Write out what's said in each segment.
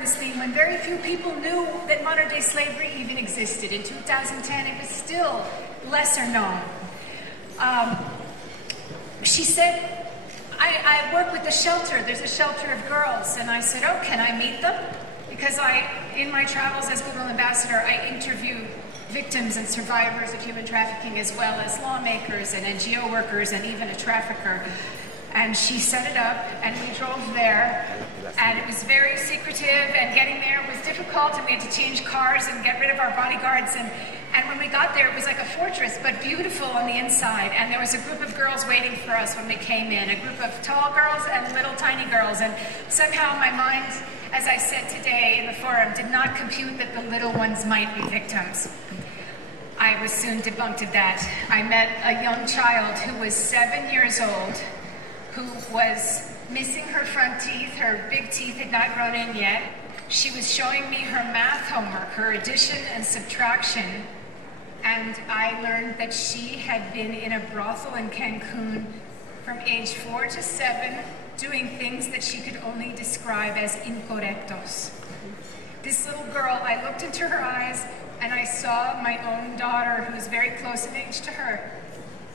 this thing when very few people knew that modern-day slavery even existed. In 2010, it was still lesser known. She said, I work with a shelter. There's a shelter of girls. And I said, oh, can I meet them? Because in my travels as Goodwill Ambassador, I interview victims and survivors of human trafficking, as well as lawmakers and NGO workers and even a trafficker. And she set it up, and we drove there, and it was very secretive, and getting there was difficult, and we had to change cars and get rid of our bodyguards. And when we got there, it was like a fortress, but beautiful on the inside. And there was a group of girls waiting for us when we came in, a group of tall girls and little tiny girls. And somehow my mind, as I said today in the forum, did not compute that the little ones might be victims. I was soon debunked of that. I met a young child who was 7 years old, who was missing her front teeth. Her big teeth had not grown in yet. She was showing me her math homework, her addition and subtraction, and I learned that she had been in a brothel in Cancun from age 4 to 7, doing things that she could only describe as incorrectos. This little girl, I looked into her eyes, and I saw my own daughter, who was very close in age to her,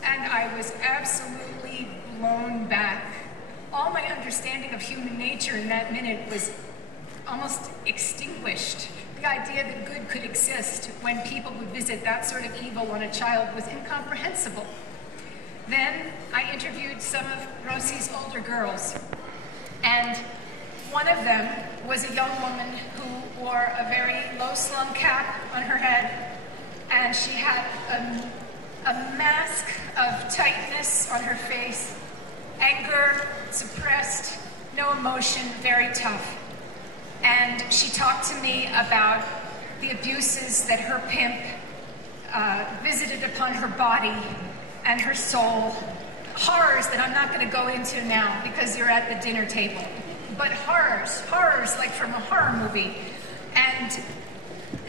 and I was absolutely blown back. All my understanding of human nature in that minute was almost extinguished. The idea that good could exist when people would visit that sort of evil on a child was incomprehensible. Then I interviewed some of Rosie's older girls, and one of them was a young woman who wore a very low-slung cap on her head, and she had a mask of tightness on her face, anger, suppressed, no emotion, very tough. And she talked to me about the abuses that her pimp visited upon her body and her soul. Horrors that I'm not going to go into now because you're at the dinner table. But horrors like from a horror movie. And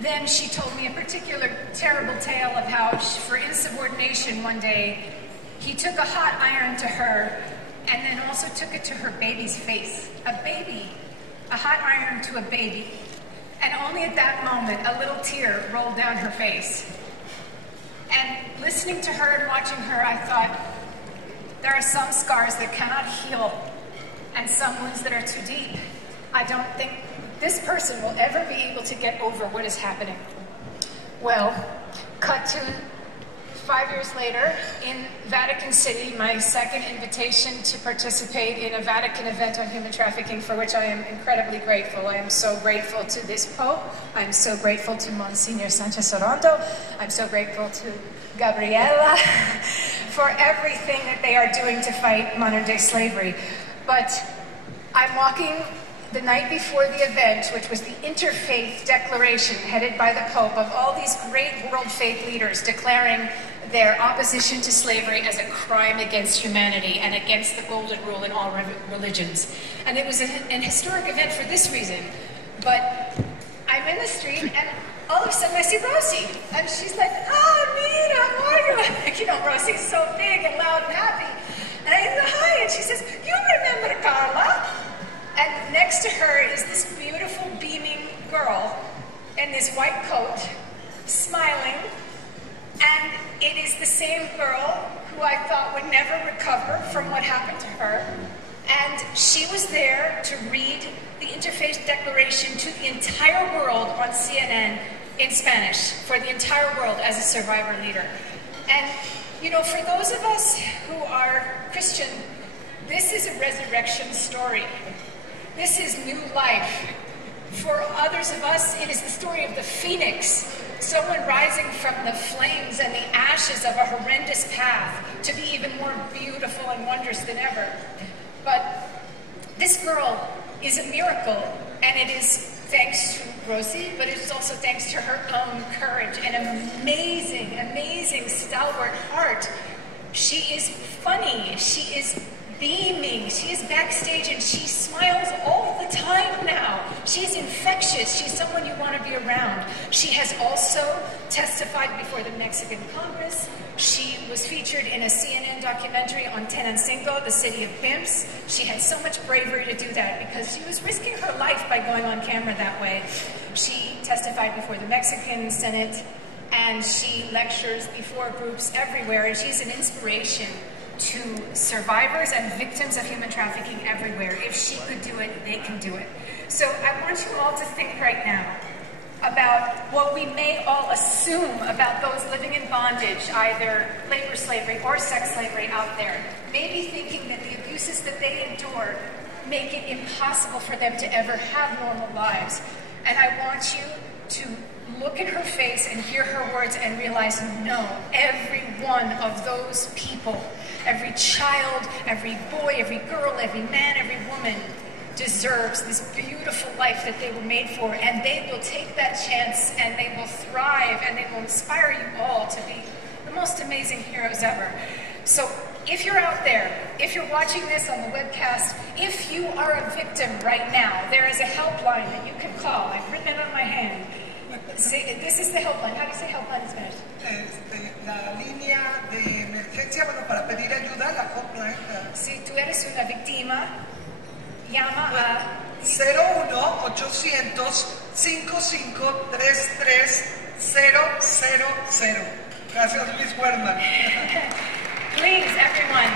then she told me a particular terrible tale of how, for insubordination one day, he took a hot iron to her and then also took it to her baby's face. A baby. A hot iron to a baby. And only at that moment, a little tear rolled down her face. And listening to her and watching her, I thought, there are some scars that cannot heal, and some wounds that are too deep. I don't think this person will ever be able to get over what is happening. Well, cut to 5 years later, in Vatican City, my second invitation to participate in a Vatican event on human trafficking, for which I am incredibly grateful. I am so grateful to this Pope. I'm so grateful to Monsignor Sanchez Orondo. I'm so grateful to Gabriela for everything that they are doing to fight modern-day slavery. But I'm walking the night before the event, which was the interfaith declaration headed by the Pope of all these great world faith leaders declaring their opposition to slavery as a crime against humanity and against the golden rule in all religions. And it was an historic event for this reason. But I'm in the street, and all of a sudden I see Rosie, and she's like, "Oh, Nina, how are you?" You know, Rosie's so big and loud and happy. And I say, "Hi," and she says, "You remember Carla?" And next to her is this beautiful, beaming girl in this white coat, smiling. And it is the same girl who I thought would never recover from what happened to her. And she was there to read the Interfaith Declaration to the entire world on CNN in Spanish, for the entire world as a survivor leader. And, you know, for those of us who are Christian, this is a resurrection story. This is new life. For others of us, it is the story of the phoenix, someone rising from the flames and the ashes of a horrendous path to be even more beautiful and wondrous than ever. But this girl is a miracle, and it is thanks to Rosie, but it is also thanks to her own courage and amazing, amazing, stalwart heart. She is funny. She is beaming. She is backstage and she smiles all the time now. She's infectious. She's someone you want to be around. She has also testified before the Mexican Congress. She was featured in a CNN documentary on Tenancingo, the city of pimps. She had so much bravery to do that because she was risking her life by going on camera that way. She testified before the Mexican Senate, and she lectures before groups everywhere, and she's an inspiration to survivors and victims of human trafficking everywhere. If she could do it, they can do it. So I want you all to think right now about what we may all assume about those living in bondage, either labor slavery or sex slavery out there. Maybe thinking that the abuses that they endure make it impossible for them to ever have normal lives. And I want you to look at her face and hear her words and realize, no, every one of those people, every child, every boy, every girl, every man, every woman deserves this beautiful life that they were made for, and they will take that chance and they will thrive and they will inspire you all to be the most amazing heroes ever. So if you're out there, if you're watching this on the webcast, if you are a victim right now, there is a helpline that you can call. I've written it on my hand. This is the helpline. How do you say helpline in Spanish? La línea de emergencia, bueno, para pedir ayuda, la hotline. Si tú eres una víctima, llama a 01-800-5533-000. Gracias, Luis Huerman. Please, everyone,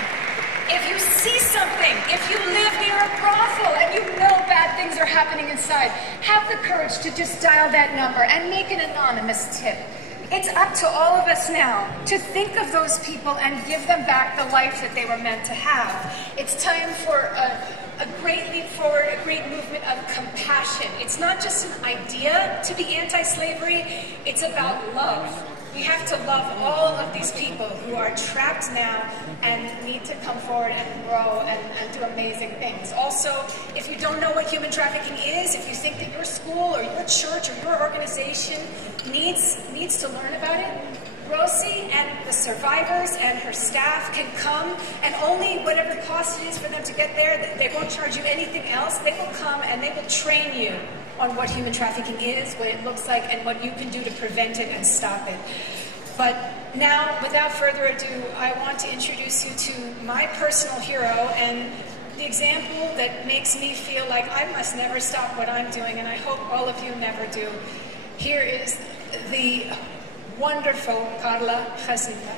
if you see something, if you live near a brothel and you know bad things are happening inside, have the courage to just dial that number and make an anonymous tip. It's up to all of us now to think of those people and give them back the life that they were meant to have. It's time for a great leap forward, a great movement of compassion. It's not just an idea to be anti-slavery, it's about love. We have to love all of these people who are trapped now and need to come forward and grow and do amazing things. Also, if you don't know what human trafficking is, if you think that your school or your church or your organization needs to learn about it, Rosie and the survivors and her staff can come, and only whatever cost it is for them to get there, they won't charge you anything else. They will come and they will train you on what human trafficking is, what it looks like, and what you can do to prevent it and stop it. But now, without further ado, I want to introduce you to my personal hero and the example that makes me feel like I must never stop what I'm doing, and I hope all of you never do. Here is the wonderful Carla Jacinta.